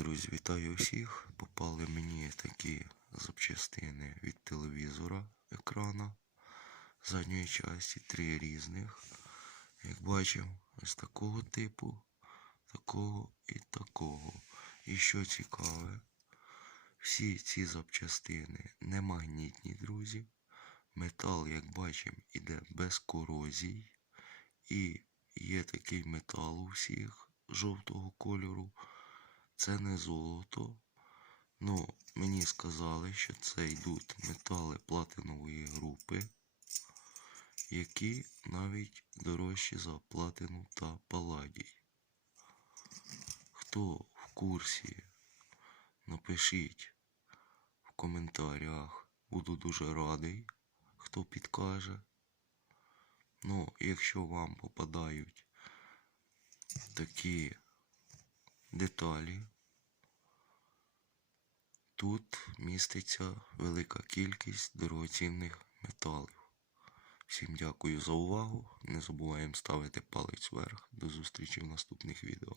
Друзі, вітаю всіх. Попали мені такі запчастини від телевізора екрана задньої часті, три різних. Як бачимо, ось такого типу, такого і такого. І що цікаве, всі ці запчастини не магнітні, друзі. Метал, як бачимо, іде без корозій. І є такий метал у всіх жовтого кольору. Це не золото. Ну, мені сказали, що це йдуть метали платинової групи, які навіть дорожчі за платину та паладій. Хто в курсі, напишіть в коментарях. Буду дуже радий, хто підкаже. Ну, якщо вам попадають такі деталі, тут міститься велика кількість дорогоцінних металів. Всім дякую за увагу. Не забуваємо ставити палець вверх. До зустрічі в наступних відео.